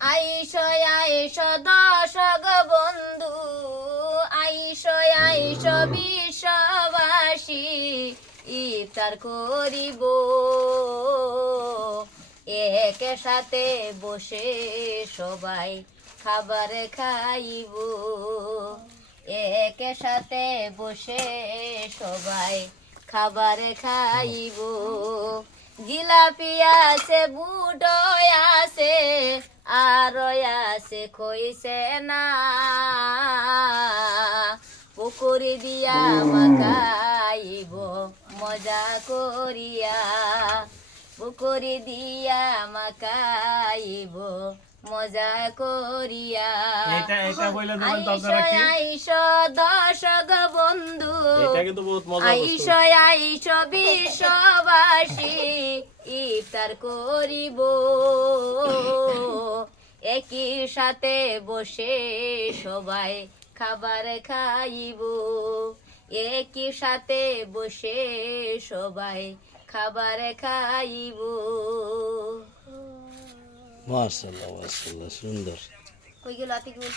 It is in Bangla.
আইসো আইসো দর্শক বন্ধু, আইসো আইসো বিশ্ববাসী, ইফতার করিব এক সাথে বসে সবাই খাবার খাইব, এক সাথে বসে সবাই খাবার খাইব। জিলাপি আছে, বুটো আছে, আর আছে খইছে না, পুকুরি দিয়া মাখাইব মজা করিয়া, পুকুরি দিয়া মাখাইব মজা করিয়া। এটা বইলে দিবেন তো আইসো আপনারা কি আইসো দর্শক বন্ধু, এটা কিন্তু বহুত মজা বস্তু আইসো আইসো বিশ্ববাসী, ইফতার করিব একই সাথে বসে সবাই খাবার খাইব, একই সাথে বসে সবাই খাবার খাইব। মাশাআল্লাহ মাশাআল্লাহ সুন্দর। কই গেল আতিকুল?